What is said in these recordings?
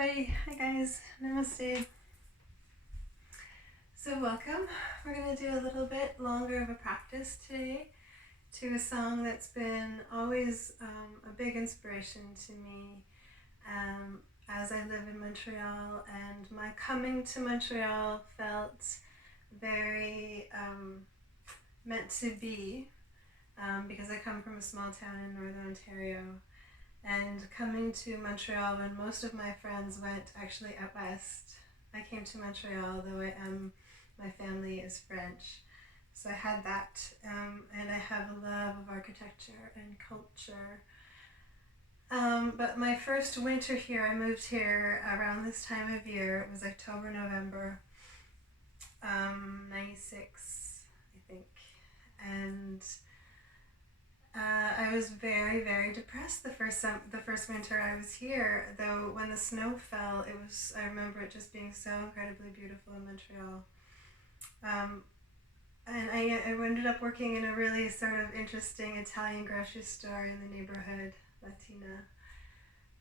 everybody. Hi guys. Namaste. So welcome. We're going to do a little bit longer of a practice today to a song that's been always a big inspiration to me as I live in Montreal, and my coming to Montreal felt very meant to be because I come from a small town in Northern Ontario. And coming to Montreal when most of my friends went actually out west, I came to Montreal, though my family is French. So I had that, and I have a love of architecture and culture. But my first winter here, I moved here around this time of year. It was October, November, 96, I think. And I was very, very depressed the first winter I was here. Though when the snow fell, I remember it just being so incredibly beautiful in Montreal. And I ended up working in a really sort of interesting Italian grocery store in the neighborhood, Latina.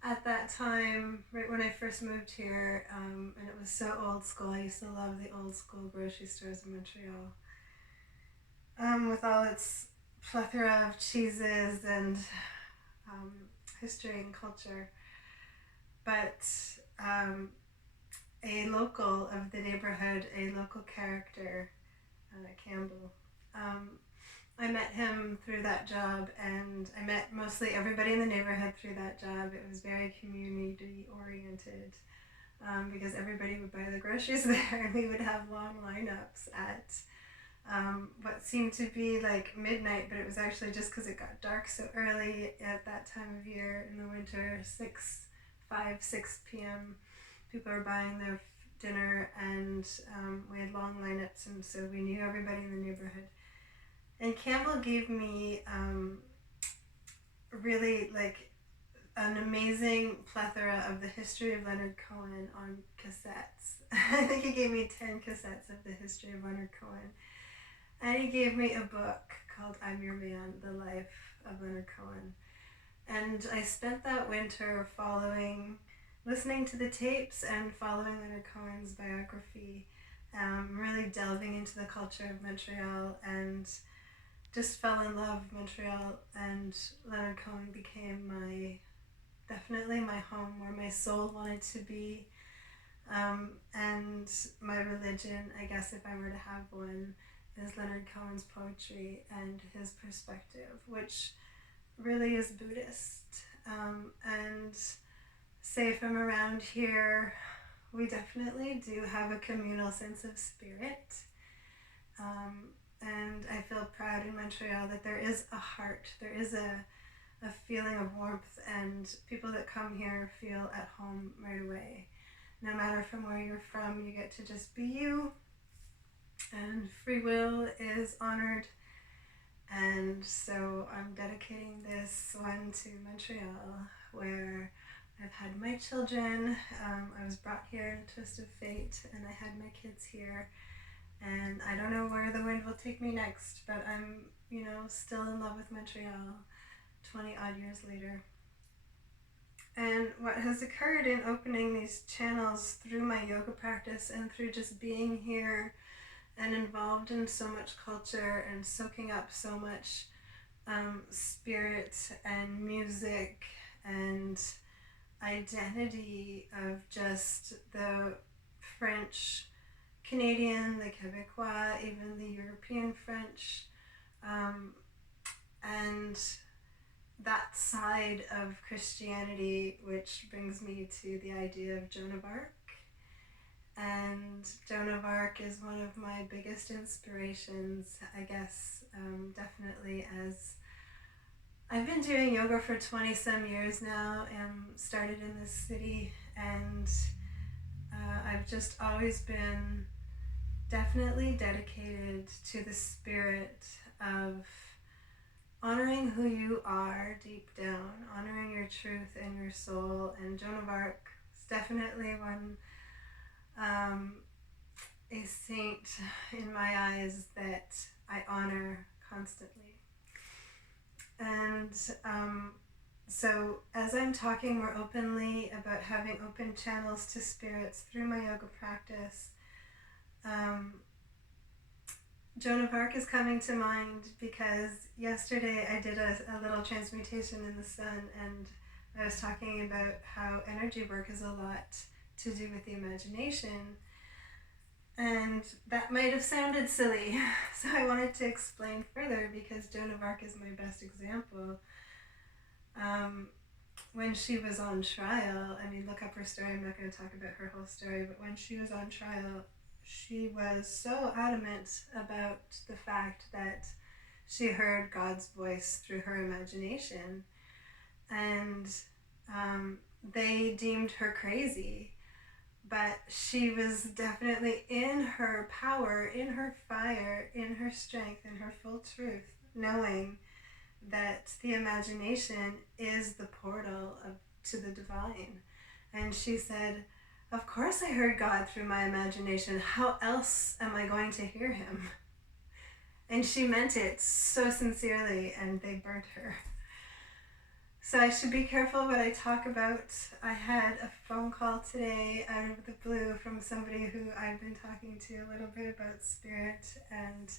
At that time, right when I first moved here, and it was so old school. I used to love the old school grocery stores in Montreal, with all its plethora of cheeses and history and culture. But a local of the neighborhood, a local character, Campbell, I met him through that job, and I met mostly everybody in the neighborhood through that job. It was very community oriented because everybody would buy the groceries there, and we would have long lineups at what seemed to be like midnight, but it was actually just because it got dark so early at that time of year in the winter, 6 p.m. People were buying their dinner, and we had long lineups, and so we knew everybody in the neighborhood. And Campbell gave me really like an amazing plethora of the history of Leonard Cohen on cassettes. I think he gave me 10 cassettes of the history of Leonard Cohen. And he gave me a book called I'm Your Man, The Life of Leonard Cohen. And I spent that winter listening to the tapes and following Leonard Cohen's biography, really delving into the culture of Montreal, and just fell in love with Montreal. And Leonard Cohen became definitely my home, where my soul wanted to be, and my religion, I guess if I were to have one, is Leonard Cohen's poetry and his perspective, which really is Buddhist. And say from around here, we definitely do have a communal sense of spirit. And I feel proud in Montreal that there is a heart, there is a feeling of warmth, and people that come here feel at home right away. No matter from where you're from, you get to just be you, and free will is honored. And so I'm dedicating this one to Montreal, where I've had my children. I was brought here in a twist of fate, and I had my kids here. And I don't know where the wind will take me next, but I'm, still in love with Montreal 20 odd years later. And what has occurred in opening these channels through my yoga practice and through just being here and involved in so much culture and soaking up so much spirit and music and identity of just the French Canadian, the Quebecois, even the European French, and that side of Christianity, which brings me to the idea of Joan of Arc. And Joan of Arc is one of my biggest inspirations, I guess, definitely, as I've been doing yoga for 20 some years now, started in this city, and I've just always been definitely dedicated to the spirit of honoring who you are deep down, honoring your truth and your soul. And Joan of Arc is definitely one, a saint in my eyes that I honor constantly. And So as I'm talking more openly about having open channels to spirits through my yoga practice, Joan of Arc is coming to mind because yesterday I did a little transmutation in the sun, and I was talking about how energy work is a lot to do with the imagination. And that might have sounded silly, so I wanted to explain further because Joan of Arc is my best example. When she was on trial, I mean, look up her story, I'm not going to talk about her whole story, but when she was on trial, she was so adamant about the fact that she heard God's voice through her imagination, and they deemed her crazy. But she was definitely in her power, in her fire, in her strength, in her full truth, knowing that the imagination is the portal to the divine. And she said, of course I heard God through my imagination. How else am I going to hear him? And she meant it so sincerely, and they burnt her. So I should be careful what I talk about. I had a phone call today out of the blue from somebody who I've been talking to a little bit about spirit, and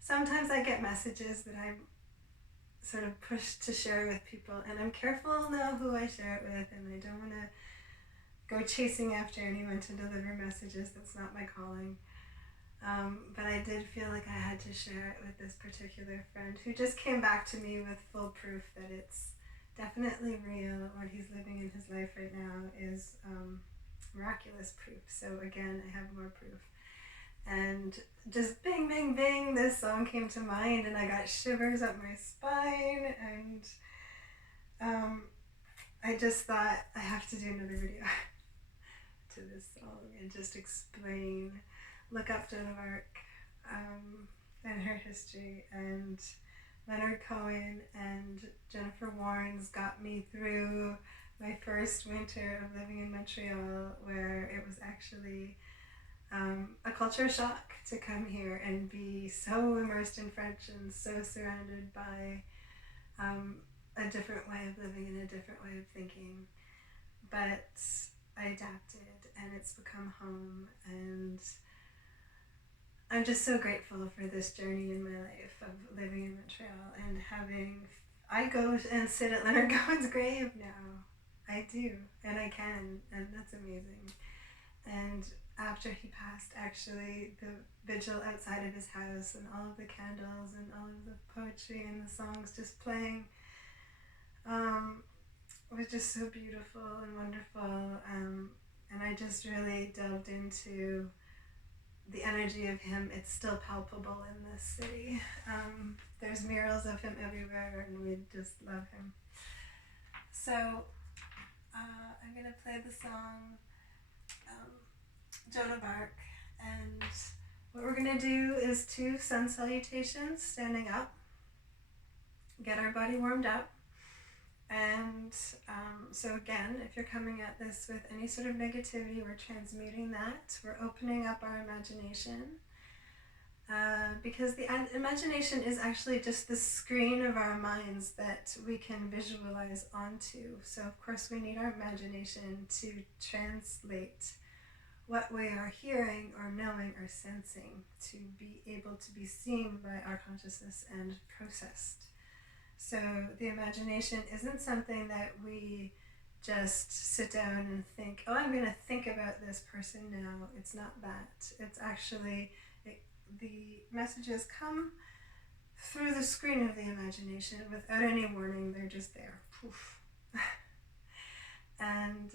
sometimes I get messages that I'm sort of pushed to share with people, and I'm careful now who I share it with, and I don't want to go chasing after anyone to deliver messages. That's not my calling. But I did feel like I had to share it with this particular friend who just came back to me with full proof that it's definitely real. What he's living in his life right now is miraculous proof. So again, I have more proof. And just bing, bing, bing, this song came to mind, and I got shivers up my spine, and I just thought I have to do another video to this song and just explain, look up Joan of Arc and her history, and Leonard Cohen and Jennifer Warnes got me through my first winter of living in Montreal, where it was actually a culture shock to come here and be so immersed in French and so surrounded by a different way of living and a different way of thinking. But I adapted, and it's become home, and I'm just so grateful for this journey in my life of living in Montreal and having, I go and sit at Leonard Cohen's grave now. I do, and I can, and that's amazing. And after he passed, actually, the vigil outside of his house and all of the candles and all of the poetry and the songs just playing was just so beautiful and wonderful. And I just really delved into the energy of him. It's still palpable in this city. There's murals of him everywhere, and we just love him. So I'm going to play the song Joan of Arc, and what we're going to do is 2 sun salutations standing up, get our body warmed up. And so again, if you're coming at this with any sort of negativity, we're transmuting that. We're opening up our imagination, because the imagination is actually just the screen of our minds that we can visualize onto. So of course we need our imagination to translate what we are hearing or knowing or sensing to be able to be seen by our consciousness and processed. So the imagination isn't something that we just sit down and think, oh, I'm going to think about this person now. It's not that. It's actually, the messages come through the screen of the imagination without any warning. They're just there. Poof. And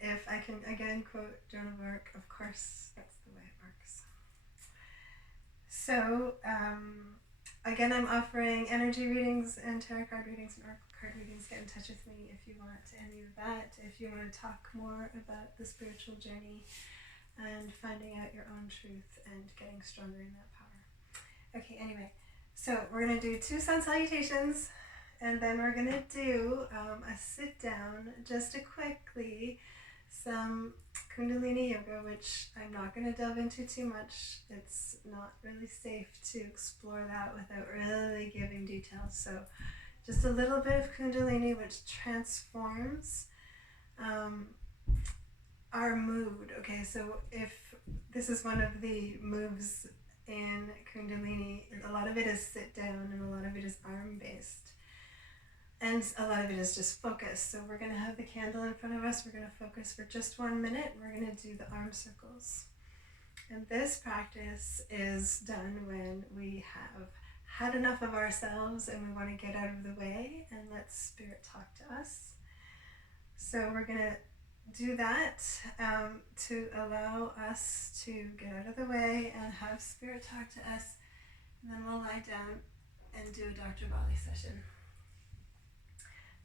if I can again quote Joan of Arc, of course, that's the way it works. So, again, I'm offering energy readings and tarot card readings and oracle card readings. Get in touch with me if you want any of that. If you want to talk more about the spiritual journey and finding out your own truth and getting stronger in that power. Okay, anyway, so we're going to do 2 sun salutations, and then we're going to do a sit down just to quickly some Kundalini yoga, which I'm not going to delve into too much. It's not really safe to explore that without really giving details. So just a little bit of Kundalini, which transforms our mood. Okay, so if this is one of the moves in Kundalini, a lot of it is sit down and a lot of it is arm based. And a lot of it is just focus. So we're going to have the candle in front of us. We're going to focus for just 1 minute. We're going to do the arm circles. And this practice is done when we have had enough of ourselves and we want to get out of the way and let Spirit talk to us. So we're going to do that to allow us to get out of the way and have Spirit talk to us. And then we'll lie down and do a Dr. Bali session.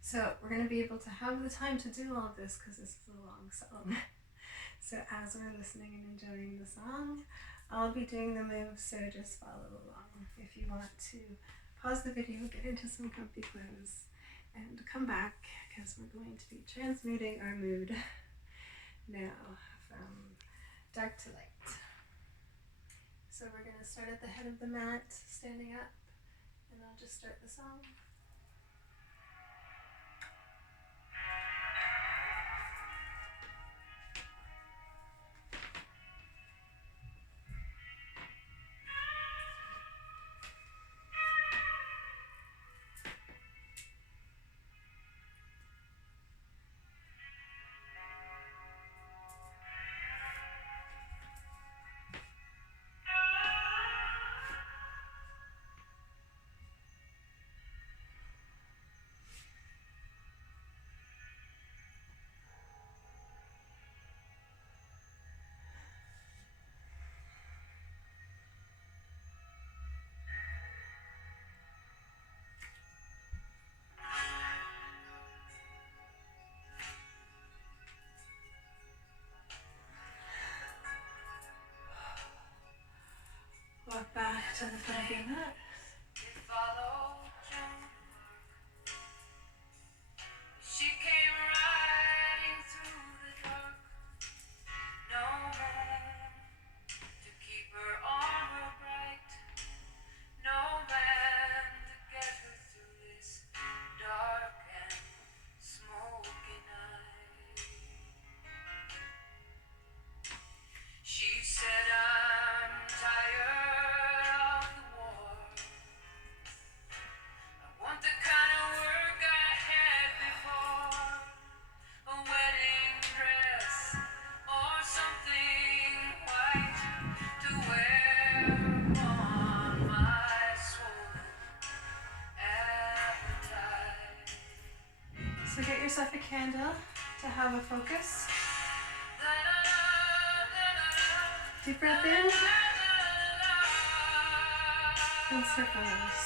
So we're going to be able to have the time to do all of this because this is a long song. So as we're listening and enjoying the song, I'll be doing the moves, so just follow along. If you want to pause the video, get into some comfy clothes, and come back because we're going to be transmuting our mood now from dark to light. So we're going to start at the head of the mat, standing up, and I'll just start the song. Walk back to the foot of your mat. She came riding through the dark. No man to keep her armor bright. No man to get her through this dark and smoky night. She said, I'm tired of the war. I want the kind of work I had before. A wedding dress or something white to wear on my swollen appetite. So get yourself a candle to have a focus. Deep breath in and circles.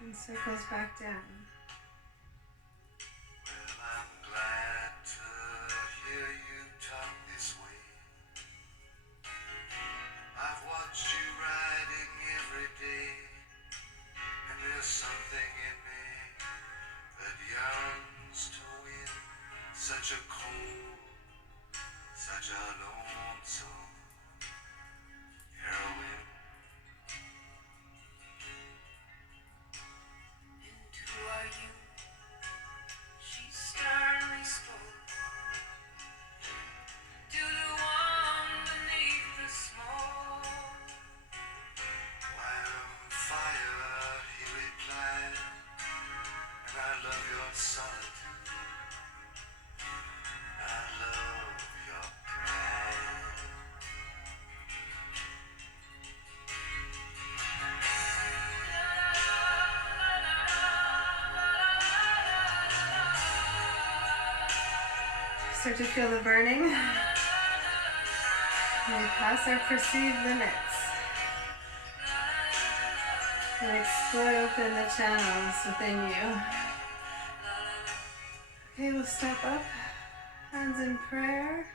And circles back down. Well, I'm glad to hear you talk this way. I've watched you riding every day, and there's something in me that yearns to win. Such a cold, such a lonesome heroine. And who are you? She sternly spoke to the one beneath the smoke. Why, I'm fire, he replied, and I love your solitude. I love your pride. Start to feel the burning. And we pass our perceived limits. And explode open the channels within you. Okay, we'll step up. Hands in prayer.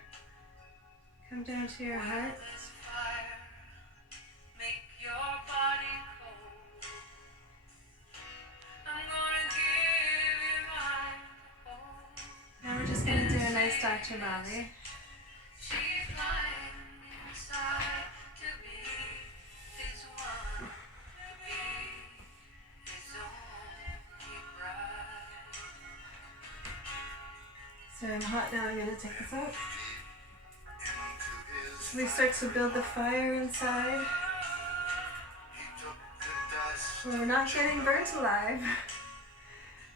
Come down to your heart. This fire make your body cold. I'm gonna give you my Nice, Dr. Molly. So I'm hot now. I'm going to take this out. So we start to build the fire inside. We're not getting burnt alive.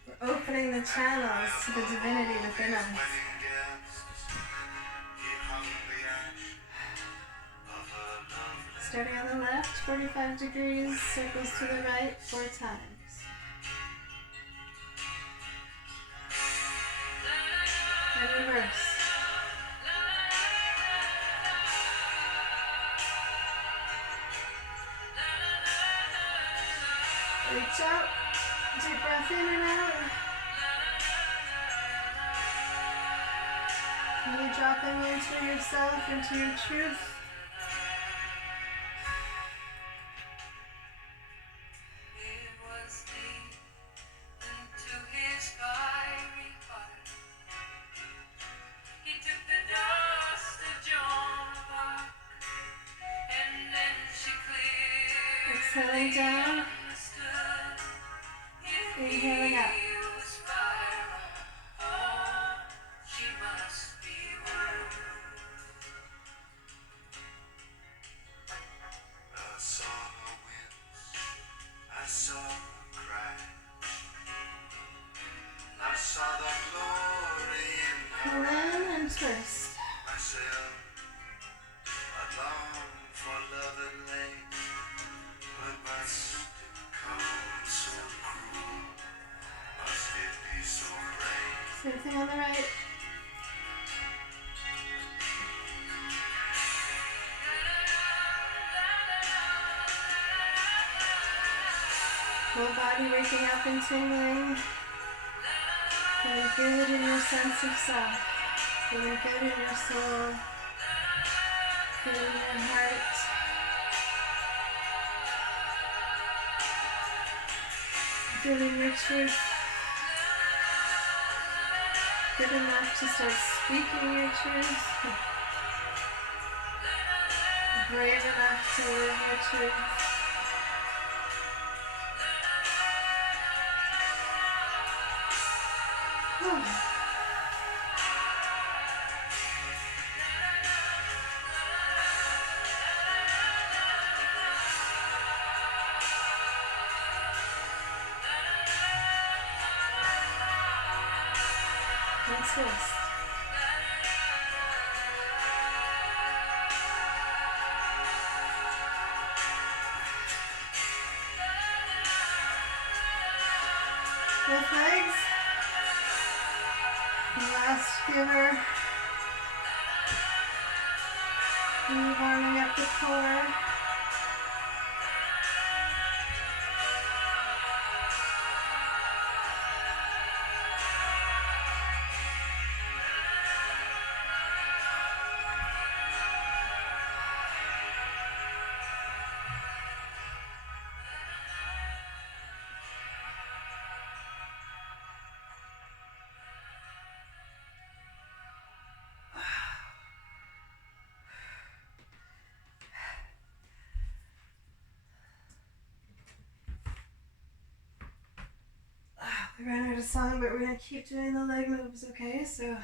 We're opening the channels to the divinity within us. Starting on the left, 45 degrees, circles to the right 4 times. And reverse. Reach out, deep breath in and out. Really dropping into yourself, into your truth. Exhaling down. Inhaling up. Pull in and twist. Same thing on the right. Whole body waking up and tingling. Feeling good in your sense of self. Feeling good in your soul. Feeling your heart. Feeling your truth. Good enough to start speaking your truth. Brave enough to live your truth. And twist. Both legs. And last giver. And warming up the core. We ran out of song, but we're going to keep doing the leg moves, okay? So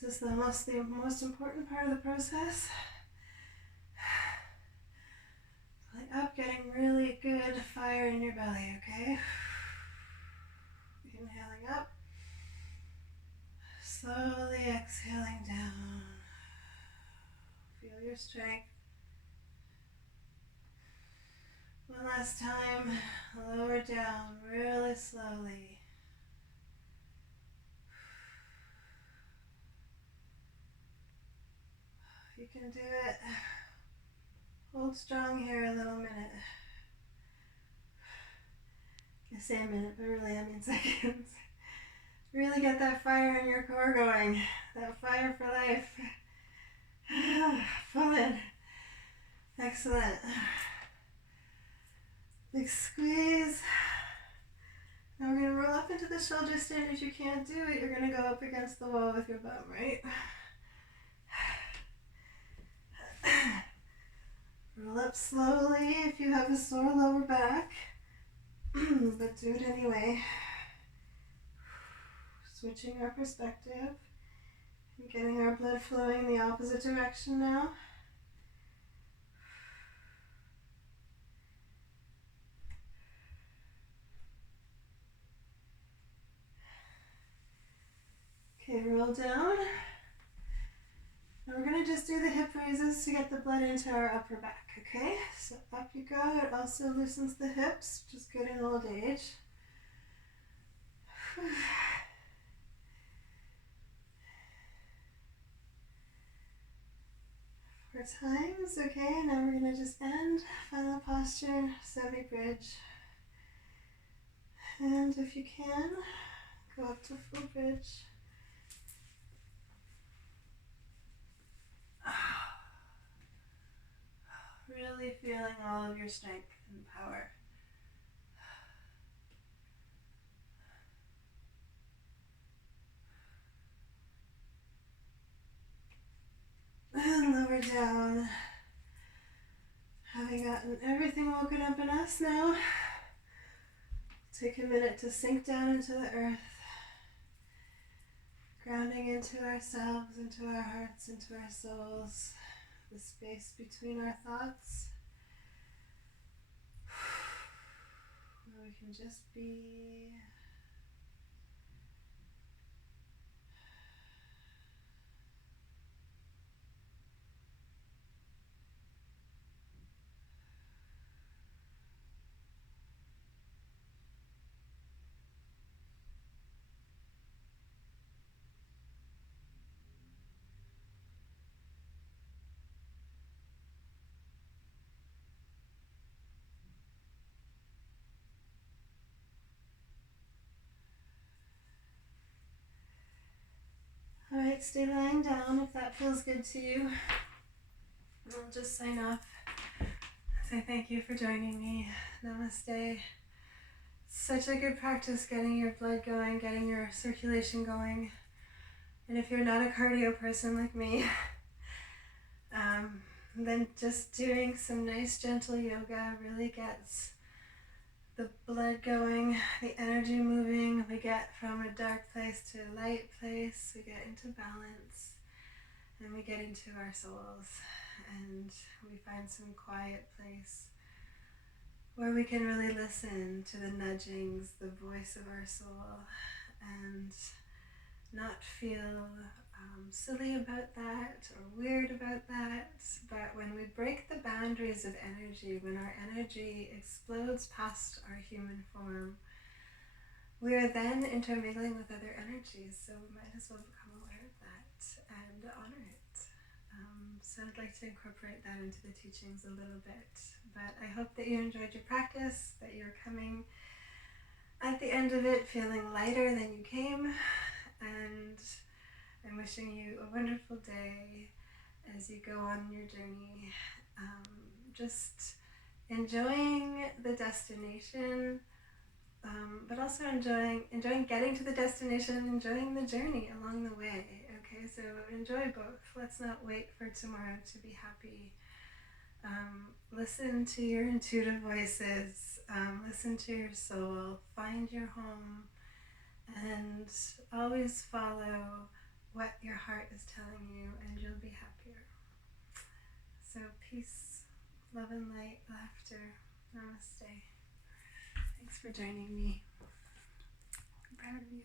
this is the most important part of the process. Pulling up, getting really good fire in your belly, okay? Inhaling up. Slowly exhaling down. Feel your strength. One last time, lower down really slowly. You can do it. Hold strong here a little minute. I say a minute, but really I mean seconds. Really get that fire in your core going. That fire for life. Pull in. Excellent. Big squeeze. Now we're going to roll up into the shoulder stand. If you can't do it, you're going to go up against the wall with your bum, right? Roll up slowly if you have a sore lower back, but do it anyway. Switching our perspective and getting our blood flowing in the opposite direction now. Okay, roll down. Now we're going to just do the hip raises to get the blood into our upper back, okay? So up you go. It also loosens the hips, which is good in old age. 4 times, okay? Now we're going to just end. Final posture, semi-bridge. And if you can, go up to full bridge. Really feeling all of your strength and power. And lower down. Having gotten everything woken up in us now, take a minute to sink down into the earth, grounding into ourselves, into our hearts, into our souls, the space between our thoughts, where we can just be. Alright, stay lying down if that feels good to you. I'll just sign off. Say thank you for joining me. Namaste. Such a good practice getting your blood going, getting your circulation going. And if you're not a cardio person like me, then just doing some nice gentle yoga really gets the blood going, the energy moving. We get from a dark place to a light place. We get into balance, and we get into our souls, and we find some quiet place where we can really listen to the nudgings, the voice of our soul, and not feel silly about that or weird about that. But when we break the boundaries of energy, when our energy explodes past our human form, we are then intermingling with other energies, so we might as well become aware of that and honor it. So I'd like to incorporate that into the teachings a little bit. But I hope that you enjoyed your practice, that you're coming at the end of it feeling lighter than you came, and I'm wishing you a wonderful day as you go on your journey. Just enjoying the destination, but also enjoying getting to the destination and enjoying the journey along the way. Okay, so enjoy both. Let's not wait for tomorrow to be happy. Listen to your intuitive voices, listen to your soul, find your home, and always follow what your heart is telling you, and you'll be happier. So peace, love and light, laughter. Namaste. Thanks for joining me. I'm proud of you.